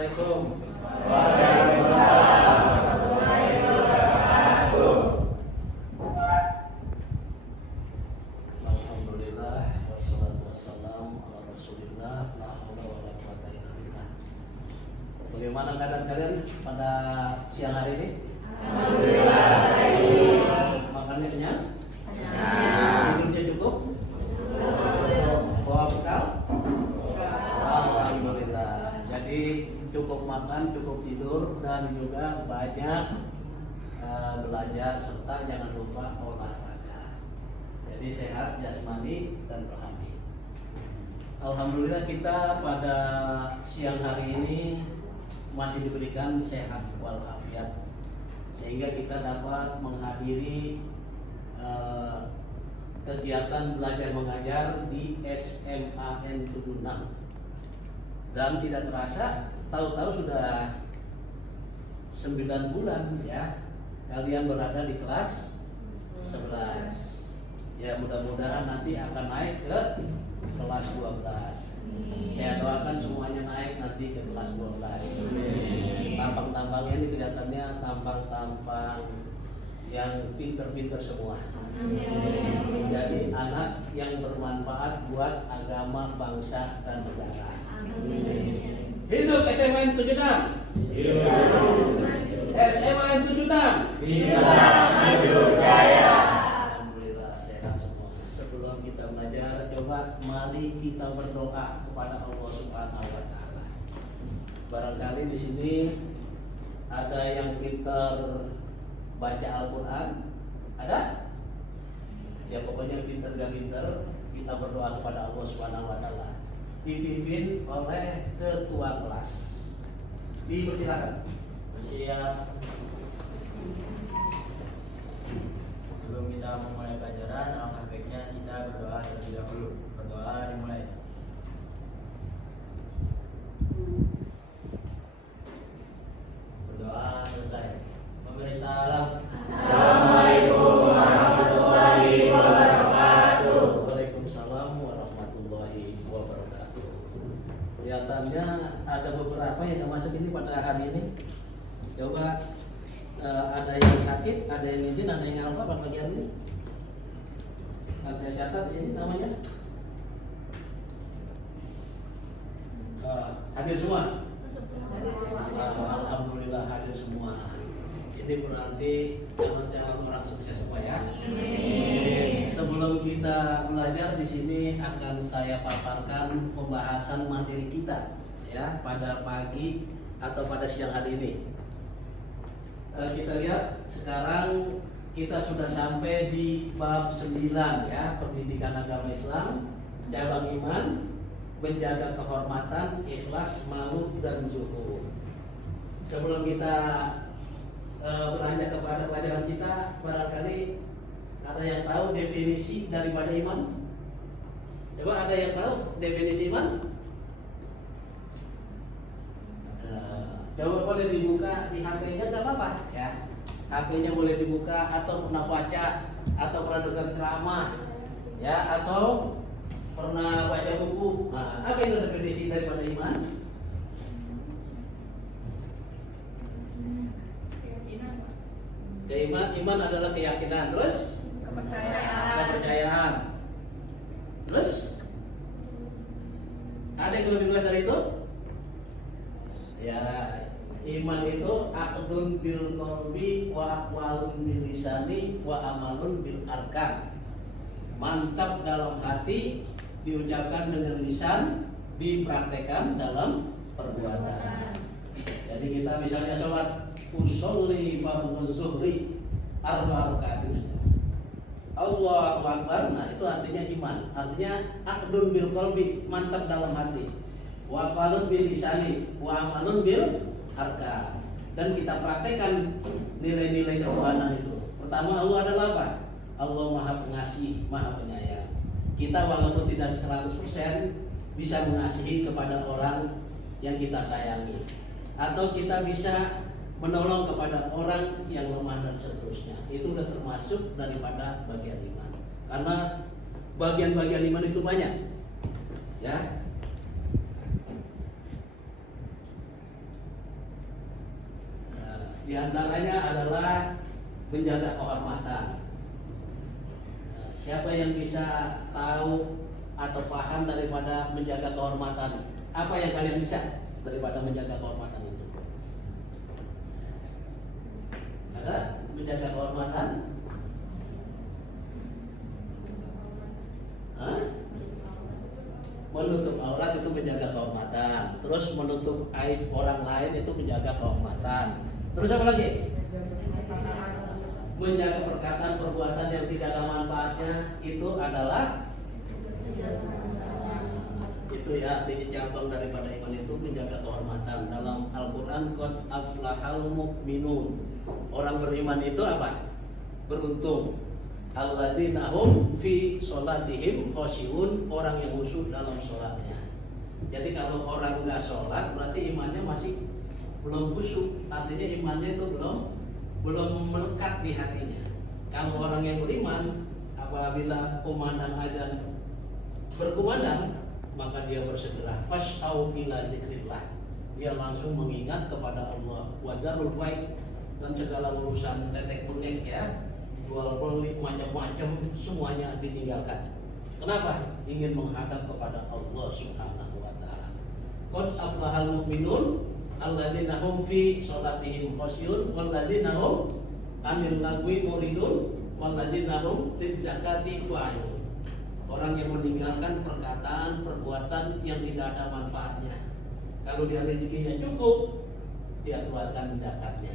Assalamualaikum. Waalaikumsalam warahmatullahi wabarakatuh. Alhamdulillah wassalatu wassalamu ala Rasulillah la haula wala quwata illa billah. Bagaimana keadaan kalian pada siang hari ini? Alhamdulillah baik. Makannya kenyang? Kenyang. Hidupnya cukup? Bawa bekal? Alhamdulillah. Jadi cukup makan, cukup tidur, dan juga banyak belajar serta jangan lupa olahraga. Jadi sehat jasmani dan rohani. Alhamdulillah kita pada siang hari ini masih diberikan sehat walafiat sehingga kita dapat menghadiri kegiatan belajar mengajar di SMAN 76 dan tidak terasa tahu-tahu sudah 9 bulan ya kalian berada di kelas 11. Ya mudah-mudahan nanti akan naik ke kelas 12. Saya doakan semuanya naik nanti ke kelas 12. Tampang-tampangnya ini kelihatannya tampang-tampang yang pinter-pinter semua. Menjadi anak yang bermanfaat buat agama, bangsa, dan negara. Hidup SMAN 76. SMAN 76 Bisa maju jaya. Alhamdulillah sehat semua. Sebelum kita belajar, coba mari kita berdoa kepada Allah Subhanahu wa taala. Barangkali di sini ada yang pintar baca Al-Qur'an? Ada? Ya pokoknya pintar gak pintar, kita berdoa kepada Allah Subhanahu wa taala. Dipimpin oleh ketua kelas. Dipersilakan. Bersiap. Sebelum kita memulai pelajaran, alangkah baiknya kita berdoa terlebih dahulu. Berdoa dimulai. Berdoa selesai. Memberi salam. Assalamualaikum warahmatullahi wabarakatuh. Waalaikumsalam warahmatullahi wabarakatuh. Kelihatannya ada beberapa yang nggak masuk ini pada hari ini. Coba ada yang sakit, ada yang izin, ada yang apa pada pagi hari ini? Kan saya catat di sini namanya. Hadir semua. Alhamdulillah hadir semua. Ini berarti calon-calon orang sukses semua ya. Sebelum kita belajar di sini akan saya paparkan pembahasan materi kita ya pada pagi atau pada siang hari ini. Kita lihat sekarang kita sudah sampai di bab 9 ya, pendidikan agama Islam, cabang iman, menjaga kehormatan, ikhlas, malu dan zuhud. Sebelum kita beranjak kepada pelajaran kita, barangkali ada yang tahu definisi daripada iman? Coba ada yang tahu definisi iman? Coba boleh dibuka di HP-nya nggak apa-apa ya. HP-nya boleh dibuka atau pernah baca atau pernah dengar ceramah ya atau pernah baca buku. Nah, apa itu definisi daripada iman? Iman adalah keyakinan, terus kepercayaan. Terus ada yang lebih luas dari itu? Ya, iman itu aqdun bil qalbi wa aqwalun bil lisani wa amalun bil arkan. Mantap dalam hati, diucapkan dengan lisan, dipraktekkan dalam perbuatan. Jadi kita misalnya sholat usolli fardhu zuhri arba rakaat misalnya. Allahu Akbar, nah itu artinya iman. Artinya aqdun bil qalbi, mantap dalam hati. Wa qalun bil lisani, wa amalun bil arkan. Dan kita praktekkan nilai-nilai ketuhanan itu. Pertama, Allah adalah apa? Allah Maha Pengasih, Maha Penyayang. Kita walaupun tidak 100% bisa mengasihi kepada orang yang kita sayangi, atau kita bisa menolong kepada orang yang lemah dan seterusnya. Itu sudah termasuk daripada bagian iman. Karena bagian-bagian iman itu banyak. Ya. Di antaranya adalah menjaga kehormatan. Siapa yang bisa tahu atau paham daripada menjaga kehormatan? Apa yang kalian bisa daripada menjaga kehormatan itu? Ada menjaga kehormatan? Hah? Menutup aurat itu menjaga kehormatan. Terus menutup aib orang lain itu menjaga kehormatan. Terus apa lagi? Menjaga perkataan perbuatan yang tidak ada manfaatnya itu adalah itu ya artinya cabang daripada iman itu menjaga kehormatan. Dalam Al-Quran qad aflahal mu'minun, orang beriman itu apa? Beruntung. Alladzina hum fi sholatihim khoshi'un, orang yang khusyuk dalam sholatnya. Jadi kalau orang nggak sholat berarti imannya masih belum khusyuk, artinya imannya itu belum melekat di hatinya. Kalau orang yang beriman, apabila kumandang azan berkumandang, maka dia bersegera fash'au ila dzikrillah, dia langsung mengingat kepada Allah. Wadarul baik, dan segala urusan tetek bengek ya, jual beli macam-macam semuanya ditinggalkan. Kenapa? Ingin menghadap kepada Allah Subhanahu wa taala. Qad aflahal mu'minun alladzina hum fi sholatihim khoshi'un walladzina hum anil lagwi muridun walladzina hum lizzakati fa'ilun. Orang yang meninggalkan perkataan, perbuatan yang tidak ada manfaatnya. Kalau dia rezekinya cukup, dia keluarkan zakatnya.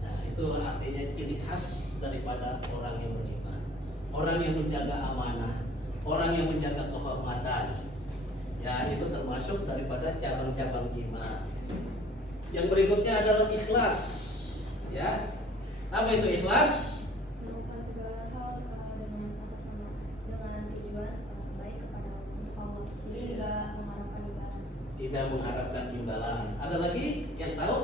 Nah, itu artinya ciri khas daripada orang yang beriman. Orang yang menjaga amanah, orang yang menjaga kehormatan. Ya, itu termasuk daripada cabang-cabang iman. Yang berikutnya adalah ikhlas. Ya. Apa itu ikhlas? Melakukan segala hal dengan tujuan baik kepada untuk Allah. Jadi tidak mengharapkan imbalan. Tidak mengharapkan imbalan. Ada lagi yang tahu?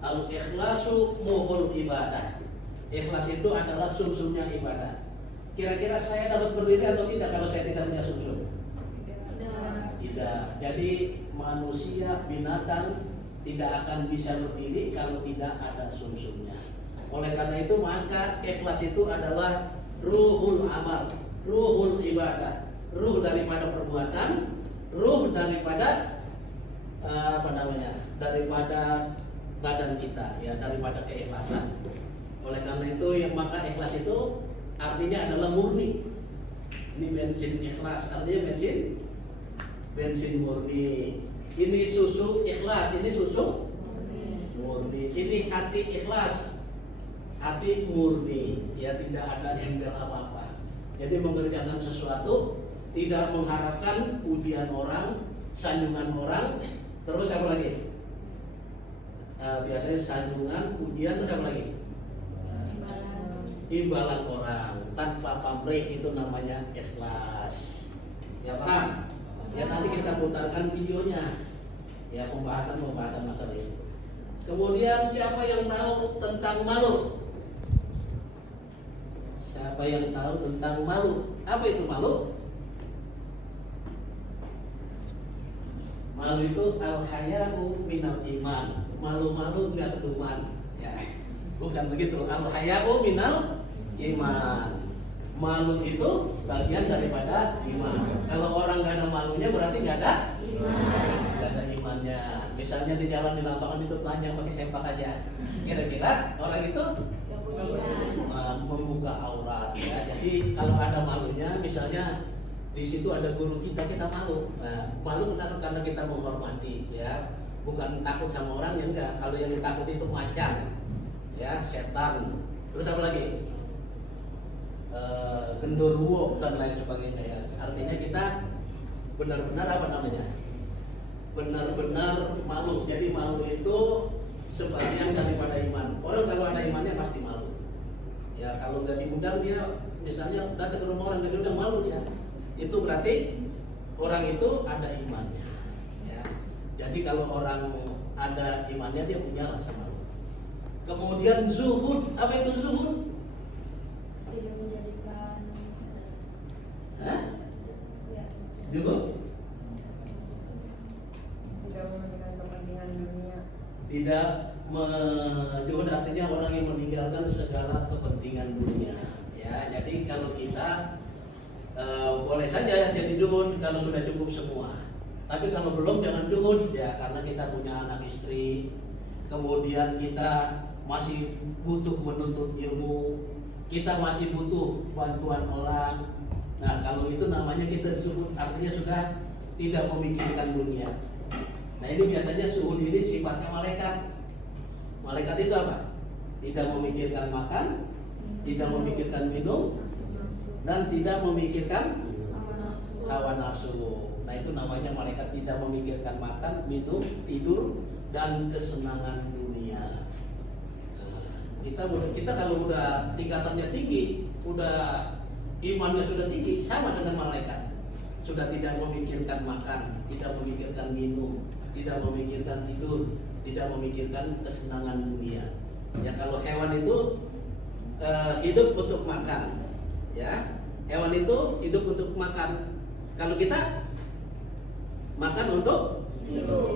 Al-ikhlasu muhul ibadah. Ikhlas itu adalah sumsumnya ibadah. Kira-kira saya dapat berdiri atau tidak kalau saya tidak punya sumsum? Tidak. Jadi manusia, binatang tidak akan bisa berdiri kalau tidak ada sumsumnya. Oleh karena itu maka ikhlas itu adalah ruhul amal, ruhul ibadah, ruh daripada perbuatan, ruh daripada daripada badan kita, ya, daripada keikhlasan. Oleh karena itu yang maka ikhlas itu artinya adalah murni. Ini bensin ikhlas, artinya bensin murni. Ini susu ikhlas, ini susu murni. Ini hati ikhlas, hati murni, ya, tidak ada embel apa-apa. Jadi mengerjakan sesuatu tidak mengharapkan pujian orang, sanjungan orang, terus apa lagi? Biasanya sanjungan, pujian, terus apa lagi? Imbalan orang tanpa pamrih, itu namanya ikhlas. Ya, paham? Ya, nanti kita putarkan videonya. Ya, pembahasan masalah itu. Kemudian siapa yang tahu tentang malu? Siapa yang tahu tentang malu? Apa itu malu? Malu itu al-haya'u minal iman. Malu-malu enggak keduman. Ya, bukan begitu. Al-haya'u minal iman. Malu itu bagian daripada iman. Kalau orang nggak ada malunya berarti nggak ada nggak ada imannya. Misalnya di jalan, di lapangan itu telanjang pakai sempak aja, kira-kira orang itu membuka aurat, ya. Jadi kalau ada malunya, misalnya di situ ada guru kita malu. Nah, malu karena kita menghormati, ya, bukan takut sama orang, ya enggak. Kalau yang ditakut itu macan, ya, setan. Terus apa lagi? Genderuwo dan lain sebagainya, ya. Artinya kita benar-benar apa namanya? Benar-benar malu. Jadi malu itu sebagian daripada iman. Orang kalau ada imannya pasti malu. Ya, kalau nggak diundang dia, misalnya datang ke rumah orang nggak diundang, malu dia. Itu berarti orang itu ada imannya. Ya. Jadi kalau orang ada imannya dia punya rasa malu. Kemudian zuhud. Apa itu zuhud? Tidak menjadikan ya. Zuhud? Tidak mementingkan kepentingan dunia. Tidak Zuhud artinya orang yang meninggalkan segala kepentingan dunia. Ya, jadi kalau kita boleh saja jadi zuhud kalau sudah cukup semua. Tapi kalau belum jangan zuhud ya, karena kita punya anak istri, kemudian kita masih butuh menuntut ilmu, kita masih butuh bantuan orang. Nah, kalau itu namanya kita zuhud, artinya sudah tidak memikirkan dunia. Nah, ini biasanya zuhud ini sifatnya malaikat. Malaikat itu apa? Tidak memikirkan makan, tidak memikirkan minum, dan tidak memikirkan hawa nafsu. Nah, itu namanya malaikat tidak memikirkan makan, minum, tidur, dan kesenangan dunia. Kita kalau udah tingkatannya tinggi, udah imannya sudah tinggi, sama dengan malaikat. Sudah tidak memikirkan makan, tidak memikirkan minum, tidak memikirkan tidur, tidak memikirkan kesenangan dunia. Ya, kalau hewan itu hidup untuk makan, ya. Hewan itu hidup untuk makan. Kalau kita makan untuk hidup.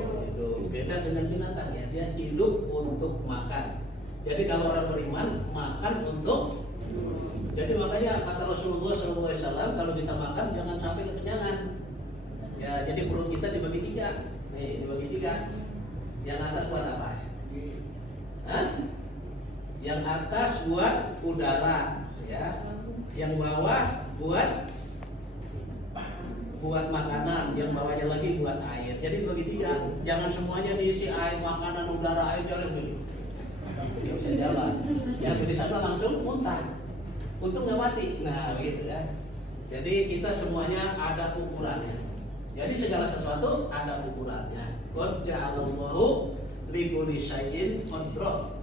Beda dengan binatang ya, dia hidup untuk makan. Jadi kalau orang beriman makan untuk hidup. Jadi makanya kata Rasulullah SAW, kalau kita makan jangan sampai kekenyangan. Ya, jadi perut kita dibagi tiga. Nih, dibagi tiga. Yang atas buat apa? Hah? Yang atas buat udara, ya. Yang bawah buat makanan, yang bawahnya lagi buat air. Jadi bagi tiga, jangan semuanya diisi air, makanan, udara, air, jalan gitu. Tidak bisa jalan. Yang dari sana langsung muntah. Untung nggak mati. Nah, begitu kan. Jadi kita semuanya ada ukurannya. Jadi segala sesuatu ada ukurannya. Qad ja'alallahu likulli syai'in qadra.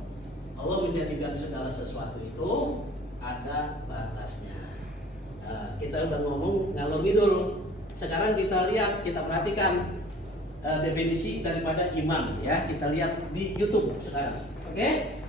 Allah menjadikan segala sesuatu itu ada batasnya. Nah, kita udah ngomong ngalor ngidul. Sekarang kita lihat, kita perhatikan definisi daripada iman ya. Kita lihat di YouTube sekarang. Oke?